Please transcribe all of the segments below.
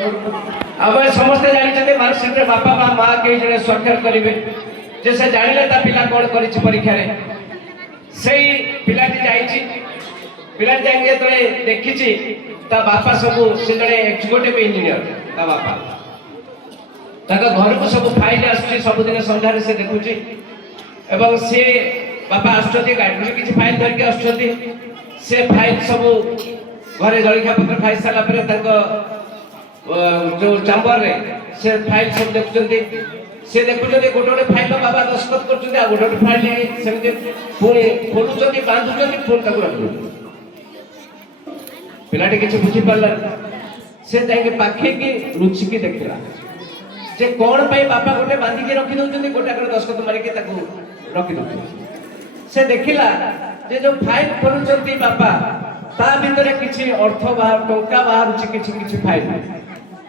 आम समस्ते जानते मार्कसीट बापा बा माँ कई जन स्वाक्षर करेंगे जे से जानिले ता पिला कौन करिछि परीक्षा रे सेई पिलाटी जाइछि पिलाटी जाइए तो देखिछि ता बापा सब से जड़े एक्जीक्यूटिव इंजीनियर ता बापा ताका घर को सब फाइल आछि सब दिन संध्या रे से देखुछि एवं से बापा आछथि गाड़ी किछि फाइल धर के आछथि से फाइल सब घरे जलखिया पत्र खाई सारा पर ताका जो चैम्बर रे से फाइल सब देखुछन्ति से देखुछन्ति गोटे गोटे फाइल बाबा दस्तखत करछन्ति आ गोटे गोटे फाइल सेमते पुणी खोलुछन्ति बांधुछन्ति पुणी ताकु रखुछन्ति पिलाटी किछि बुझी पारला से जाके पाखे की रुचि की देखला जे कोन पई बापा गोटे बांधी के रखि दउछन्ति गोटा कर दस्तखत मारी के ताकु रखि दउछन्ति से देखिला जे जो फाइल खोलुछन्ति बापा ता भितरे किछि अर्थ बाहर टंका बाहर छि किछि किछि फाइल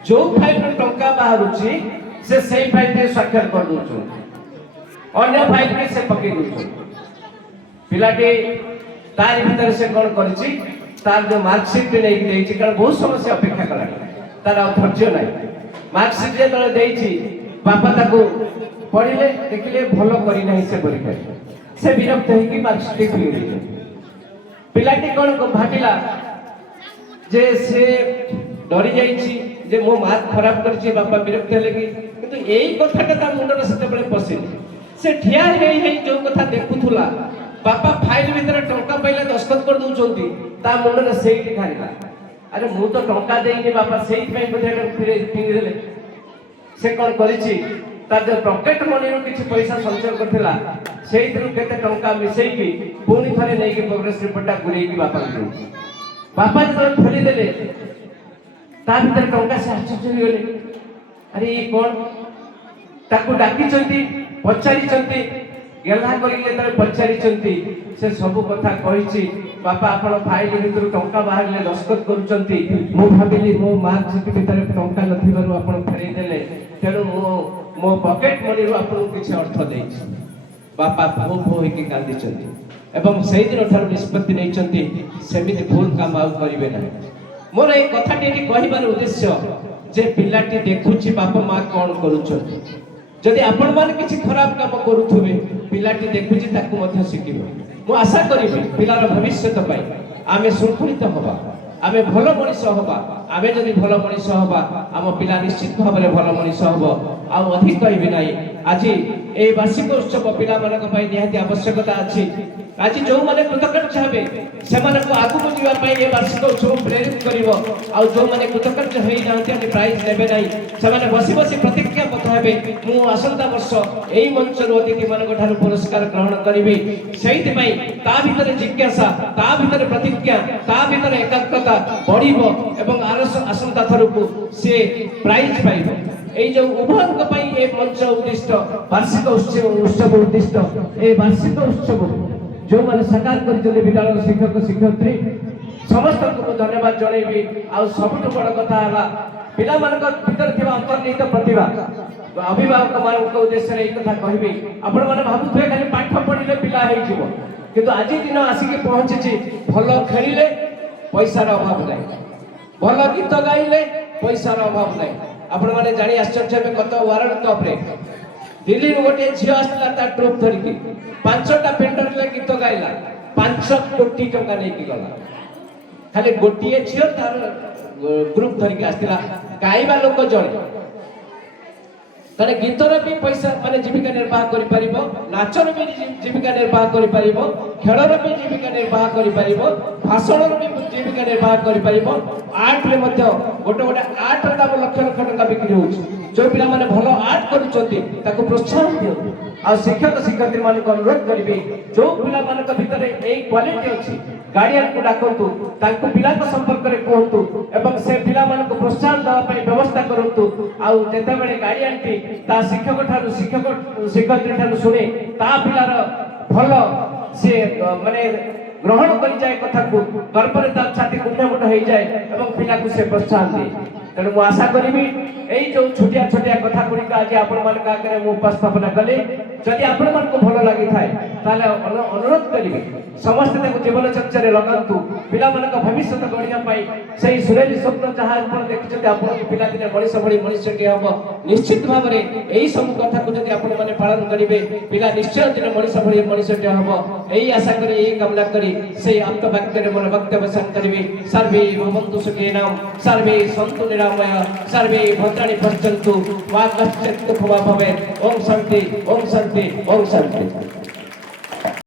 जो फाइल में टंका बाहर से सही फाइल में स्वाक्षर कर दो अन्य फाइल के से पके दो पिलाटी तार भीतर से कौन करिछि तार जो मार्कशीट नै देछि कारण बहुत समस्या अपेक्षा करा तार धैर्य नै मार्कशीट जे तळे देछि बापा ताको पढिले देखिले भलो करी नै से परीक्षा से विरक्त है कि मार्कशीट खुली पिलाटी कौन को भाटिला जे से डरी जाइछि जे मो मार्क खराब करछि बापा विरक्त हेले कि किंतु एई कथाटा ता मुंडर सेते बळे पसिनि से ठिया हेई जो कथा देखुथुला बापा फाइल भीतर टंका पहिले दस्तखत कर दउचंती ता मुंडर सेई खारिला अरे मु तो टंका देइनी बापा सेई पई बधेटा फिरे फिंगी देले से कोन करिछि ता जो पॉकेट मनी रो किछि पैसा संचय करथिला सेई थरु केते टंका मिसई की पुनी थरे नै के प्रोग्रेस रिपोर्टटा गुरेई की बापा को बापा जो खोली देले ता भीतर टंका से आश्चर्य गले अरे ये कौन ताकू डाकी चंती पचारी चंती गेला करिले तरे पचारी चंती से सब कथा कहिछि बापा आपण फाइल भीतर टंका बाहरले दस्तखत करूचंती मो भाबिली मो मार्कशीट भीतर टंका नथिबारु आपण फेरै देले तेनु मो पॉकेट मनी रो आपण किछ अर्थ देछि बापा भो भो होई कांदी चंती एवं सही दिन ठार निष्पत्ति नै चंती सेमिति भूल काम आउ करिवे ना मोर ए कथाटी कहबार उद्देश्य जे पिलाटी देखुछि बापा माँ कौन करूछन जदि आपण मान किछि खराब काम करूथुबे पिलाटी देखुछि ताकू मध्ये शिखिबो मु आशा करिबि पिलार भविष्यत पई आमे सुरक्षित होबा आमे भलो मनीष होबा आमे जदि भलो मनीष होबा आम पिला निश्चित भाबरे भलो मनीष होबो आ अधिक कहबि नाही आज ए वार्षिक उत्सव पिला मानक पई निहाती आवश्यकता अछि आज जो माने कृतकार्य हेबे से माने को आगु जीवा पई ए वार्षिक उत्सव प्रेरित करिवो आ जो माने कृतकार्य होई नांती अनि प्राइज नेबे नाही से माने बसी बसी प्रतिज्ञा पत्र हेबे मु आसंता वर्ष एई मंच रो अतिथि मानक ठारू पुरस्कार ग्रहण करिबि सेहिति पई ता भितरे जिज्ञासा ता भितरे प्रतिज्ञा ता भितरे एकाग्रता बढ़िबो एवं आसंता थरकु से प्राइज पाइबो এই যে উভয়ଙ୍କ ପାଇଁ ଏ ମଞ୍ଚ ଉଦ୍ଦିଷ୍ଟ ବାର୍ଷିକ ଉତ୍ସବ ଉଦ୍ଦିଷ୍ଟ ଏ ବାର୍ଷିକ ଉତ୍ସବ ଯେଉଁମାନେ ସାକାର କରିଛନ୍ତି ବିଦ୍ୟାଳୟ ଶିକ୍ଷକ ଶିକ୍ଷୟତ୍ରୀ ସମସ୍ତଙ୍କୁ ମୁଁ ଧନ୍ୟବାଦ ଜଣାଇବି ଆଉ ସବୁଠୁ ବଡ଼ କଥା ହେଲା ପିଲାମାନଙ୍କ ଭିତରେ ଥିବା ଅନ୍ତର୍ନିହିତ ପ୍ରତିଭା ଅଭିଭାବକମାନଙ୍କ ଉଦ୍ଦେଶ୍ୟରେ ଏଇ କଥା କହିବି ଆପଣମାନେ ଭାବୁଥିବେ ଖାଲି ପାଠ ପଢ଼ିଲେ ପିଲା ହେଇଯିବ କିନ୍ତୁ ଆଜି ଦିନ ଆସିକି ପହଞ୍ଚିଛି ଭଲ ଖେଳିଲେ ପଇସାର ଅଭାବ ନାହିଁ ଭଲ ଗୀତ ଗାଇଲେ ପଇସାର ଅଭାବ ନାହିଁ आपण माने जानी आश्चर्य में कत वर्ल्ड कप रे दिल्ली रो गोटे झियो आस्ला ता ट्रॉफ धरि की 5टा पेंटर ले गीत गाइला 5 कोटी टका नै की गला खाली गोटिए झियो तार ग्रुप धरि के आस्तिला गाइबा लोक जणे तने गीतर भी पैसा माने जीविका निर्वाह करि परिबो नाचर भी जीविका निर्वाह करि परिबो खेलर भी जीविका निर्वाह करि परिबो भाषणर भी जीविका निर्वाह करि परिबो आर्ट रे मध्य गोटे गोटे आर्ट रे दाम लक्ष लक्ष टका बिक्री होउछ जो पिला माने भलो आर्ट करूचंती ताको प्रोत्साहन दियो आ शिक्षक शिक्षयित्री मान को अनुरोध करिबी जो पिला मान के भीतर एई क्वालिटी अछि गार्डियन को डाकंतु ताको पिला को संपर्क रे कहंतु एवं से पिला मान को प्रोत्साहन दवा पई व्यवस्था करंतु आ जेते बेले गार्डियन टी ता शिक्षक ठारू शिक्षक शिक्षयित्री ठारू सुने ता पिलार भलो से माने ग्रहण कर जाए कथा को गर्भरे ता छाती कुंडमुट हो जाए एवं पिला को से प्रोत्साहन दे तेणु मु आशा करी यही जो छोटिया छोटिया कथा गुड़िक आज आपण मान आगे मु उपस्थापना कली जदि आपण मान को भल लगी थाए ताले अनुरोध करी समस्त जीवन चर्चा लगातु ପିଲାମାନଙ୍କ ଭବିଷ୍ୟତ ଗଢ଼ିବା ପାଇଁ ସେଇ ସୁନେଲି ସ୍ୱପ୍ନ ଯାହା ଆପଣ ଦେଖିଛନ୍ତି ଆପଣଙ୍କ ପିଲାଦିନେ ମଣିଷ ଭଳି ମଣିଷଟିଏ ହବ ନିଶ୍ଚିତ ଭାବରେ ଏଇ ସବୁ କଥାକୁ ଯଦି ଆପଣମାନେ ପାଳନ କରିବେ ପିଲା ନିଶ୍ଚୟ ଦିନ ମଣିଷ ଭଳି ମଣିଷଟିଏ ହବ ଏଇ ଆଶା କରି ଏଇ କାମନା କରି ସେଇ ଆପ୍ତ ବାକ୍ୟରେ ମୋର ବକ୍ତବ୍ୟ ସାର କରିବି ସର୍ବେ ଭବନ୍ତୁ ସୁଖିନଃ ସର୍ବେ ସନ୍ତୁ ନିରାମୟ ସର୍ବେ ଭଦ୍ରାଣୀ ପଶ୍ୟନ୍ତୁ ମା କଶ୍ଚିତ୍ ଦୁଃଖ मा भवेत्। ओम शांति ओम शांति ओम शांति।